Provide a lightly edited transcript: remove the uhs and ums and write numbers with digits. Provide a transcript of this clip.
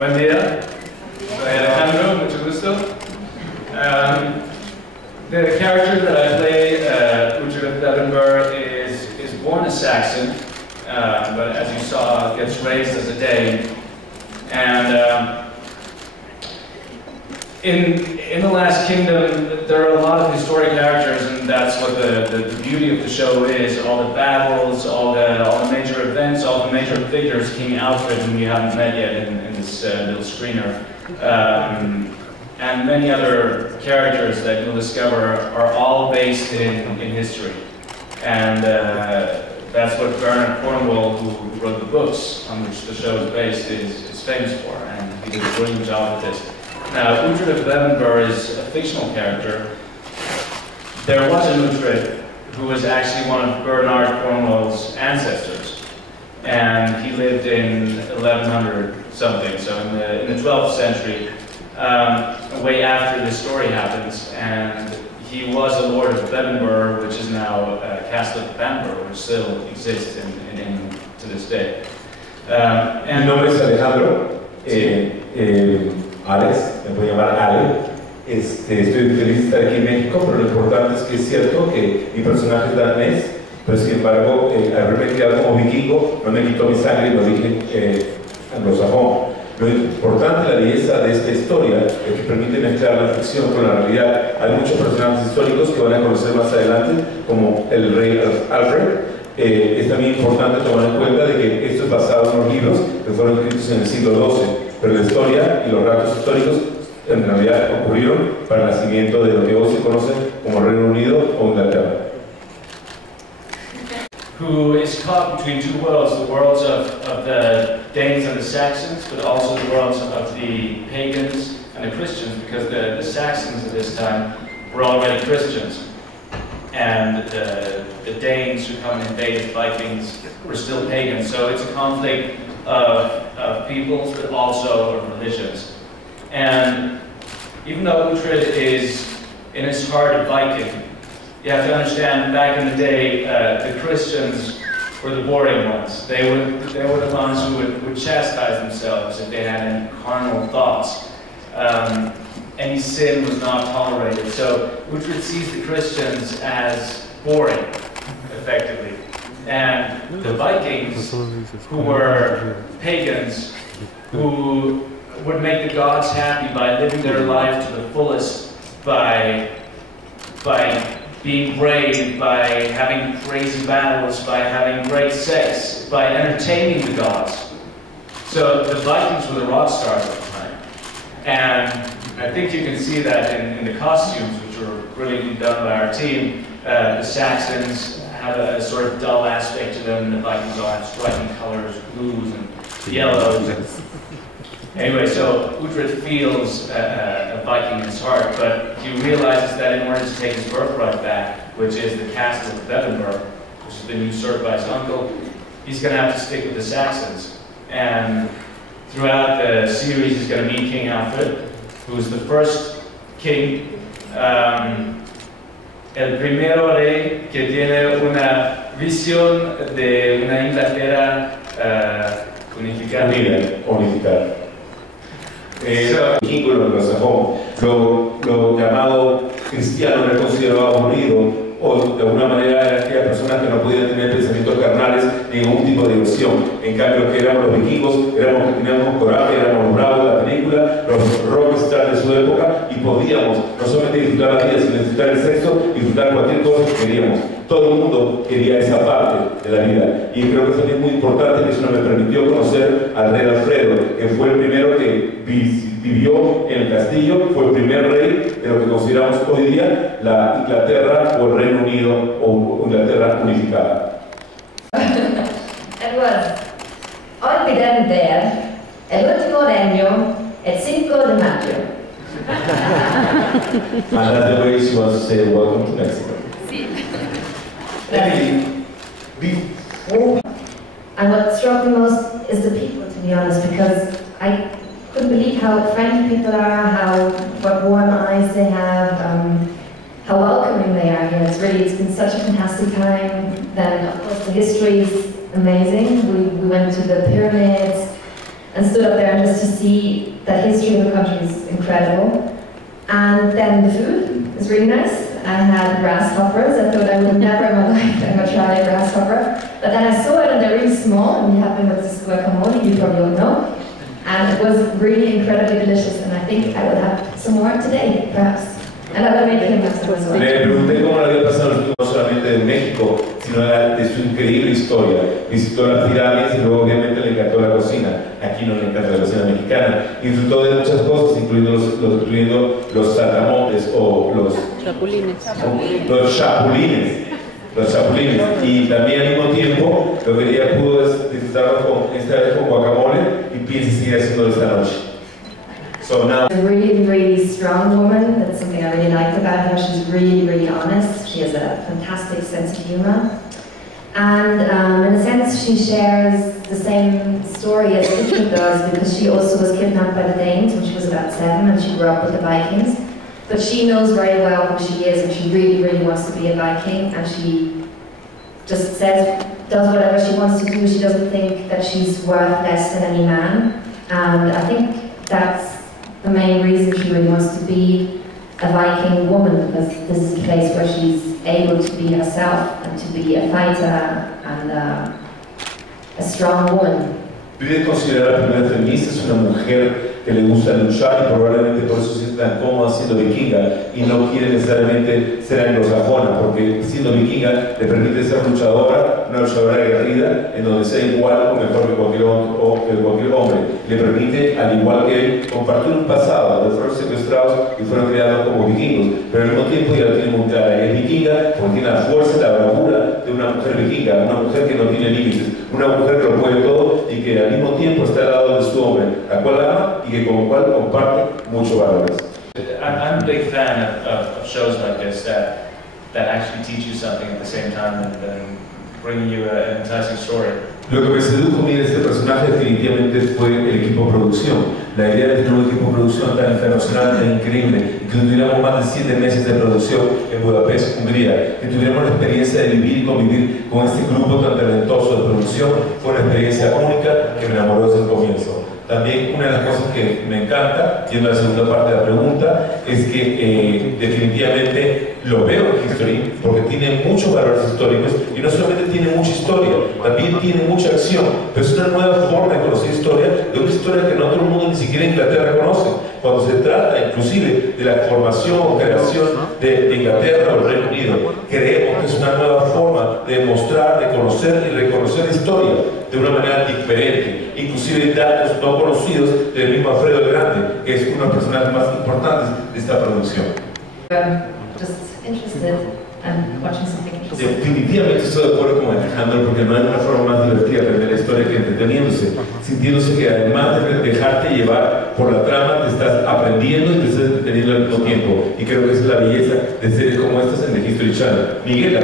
Buen día, soy Alejandro, mucho gusto. The character that I play, Utrecht Levenberg, is born a Saxon, but as you saw, gets raised as a Dane. And in the Last Kingdom, there are a lot of historic characters, and that's what the beauty of the show is. All the battles, all the major events, all the major figures, King Alfred, whom you haven't met yet in this little screener, and many other characters that you'll discover are all based in history. And that's what Bernard Cornwell, who wrote the books on which the show is based, is famous for, and he did a brilliant job with this. Now, Utrecht Levenberg is a fictional character. There was an Utrecht who was actually one of Bernard Cornwell's ancestors, and he lived in 1100 something, so in the 12th century, way after this story happens, and he was a lord of Levenberg, which is now Castle of Bamberg, which still exists in England to this day. Mi nombre es Alejandro. Alex, me puedo llamar Ale. Estoy feliz de estar aquí en México, pero lo importante es que es cierto que mi personaje es danés, pero sin embargo, haberme criado como vikingo no me quitó mi sangre y mi origen anglosajón. Lo importante, la belleza de esta historia es que permite mezclar la ficción con la realidad. Hay muchos personajes históricos que van a conocer más adelante, como el rey Alfred. Es también importante tomar en cuenta de que esto es basado en unos libros que fueron escritos en el siglo XII, pero la historia y los datos históricos en realidad ocurrieron para el nacimiento de lo que hoy se conoce como Reino Unido o Inglaterra. Who is caught between two worlds, the worlds of the Danes and the Saxons, but also the worlds of the pagans and the Christians, because the Saxons at this time were already Christians. And the Danes who come and invade the Vikings were still pagans. So it's a conflict of peoples, but also of religions. And even though Utrecht is in its heart a Viking, you have to understand back in the day, the Christians were the boring ones. They were the ones who would chastise themselves if they had any carnal thoughts. Any sin was not tolerated. So Utrecht sees the Christians as boring, effectively. And the Vikings, who were pagans, who would make the gods happy by living their life to the fullest, by being brave, by having crazy battles, by having great sex, by entertaining the gods. So the Vikings were the rock stars at the time. And I think you can see that in the costumes, which were brilliantly done by our team. The Saxons have a sort of dull aspect to them, and the Vikings all have striking colors, blues and yellows. Anyway, so Utrecht feels a Viking in his heart, but he realizes that in order to take his birthright back, which is the castle of Levenberg, which has been usurped by his uncle, he's going to have to stick with the Saxons. And throughout the series, he's going to meet King Alfred, who's the first king, el primero rey que tiene una visión de una Inglaterra unificada. Unificada. Vikingo y lo anglosajón, lo llamado cristiano era considerado aburrido, o de alguna manera era aquella persona que no podía tener pensamientos carnales ni ningún tipo de diversión. En cambio, que éramos los vikingos, éramos que teníamos coraje, éramos los bravos de la película, los rockstars de su época, y podíamos no solamente disfrutar la vida, sino disfrutar el sexo, disfrutar cualquier cosa que queríamos. Todo el mundo quería esa parte de la vida. Y creo que es también muy importante que eso me permitió conocer al rey Alfredo, que fue el primero que vivió en el castillo, fue el primer rey de lo que consideramos hoy día la Inglaterra o el Reino Unido o Inglaterra unificada. It was hoy mirando ver el último reino, el 5 de mayo. And that's the way she wants to say welcome to Mexico. And what struck me most is the people, to be honest, because I couldn't believe how friendly people are, what warm eyes they have, how welcoming they are here. It's been such a fantastic time. Then, of course, the history is amazing. We went to the pyramids, and stood up there and just to see the history of the country is incredible. And then the food was really nice. I had grasshoppers. I thought I would never in my life ever try a grasshopper. But then I saw it and they're really small, and you have them with this guacamole, you probably all know. And it was really incredibly delicious, and I think I would have some more today, perhaps. And I will make him afterwards. Le pregunté cómo le había pasado no solamente de México, sino de su increíble historia. Visitó las pirámides y luego obviamente le encantó la cocina. Aquí no le encanta la cocina mexicana. Disfrutó de muchas cosas, incluyendo los saltamontes o los chapulines. Los chapulines. Y también al mismo tiempo, lo que ella pudo es disfrutarlo esta vez con guacamole y piensa seguir haciéndolo esta noche. So now, a really, really strong woman. That's something I really liked about her. She's really, really honest. She has a fantastic sense of humor. And in a sense, she shares the same story as Richard does, because she also was kidnapped by the Danes when she was about 7, and she grew up with the Vikings. But she knows very well who she is, and she really, really wants to be a Viking, and she just does whatever she wants to do. She doesn't think that she's worth less than any man. And I think that's the main reason she really wants to be a Viking woman, because this is a place where she's able to be herself and to be a fighter and a strong woman. Pide considerar a la primera feminista es una mujer que le gusta luchar y probablemente por eso se siente tan cómoda siendo vikinga y no quiere necesariamente ser anglosajona, porque siendo vikinga le permite ser luchadora, una luchadora aguerrida, en donde sea igual o mejor que cualquier hombre. Le permite, al igual que él, compartir un pasado donde fueron secuestrados y fueron criados como vikingos, pero al mismo tiempo ya lo tiene muy clara. Ella es vikinga porque tiene la fuerza y la bravura de una mujer vikinga, una mujer que no tiene límites, una mujer que lo puede todo y que al mismo tiempo está al lado de su hombre, a cual ama y que con el cual comparte muchos valores. I'm a big fan of shows like this that actually teach you something at the same time and bring you an enticing story. Lo que me sedujo a mí de este personaje definitivamente fue el equipo de producción. La idea de tener un equipo de producción tan internacional, tan increíble, y que tuviéramos más de 7 meses de producción en Budapest, Hungría, que tuviéramos la experiencia de vivir y convivir con este grupo tan talentoso de producción, fue una experiencia única que me enamoró desde el comienzo. También una de las cosas que me encanta, yendo a la segunda parte de la pregunta, es que definitivamente lo veo en History porque tiene muchos valores históricos y no solamente tiene mucha historia, también tiene mucha acción, pero es una nueva forma de conocer historia, de una historia que no todo el mundo, ni siquiera Inglaterra, conoce. Cuando se trata inclusive de la formación o creación de Inglaterra o el Reino Unido, creemos que es una nueva forma de mostrar, de conocer y reconocer la historia de una manera diferente, inclusive datos no conocidos del mismo Alfredo el Grande, que es uno de los personajes más importantes de esta producción. Just interested and watching something interesting. Definitivamente estoy de acuerdo con Alejandro, porque no hay una forma más divertida de aprender la historia que entreteniéndose, sintiéndose que además de dejarte llevar por la trama, te estás aprendiendo y te estás entreteniendo al mismo tiempo. Y creo que esa es la belleza de series como estas en The History Channel. Miguel.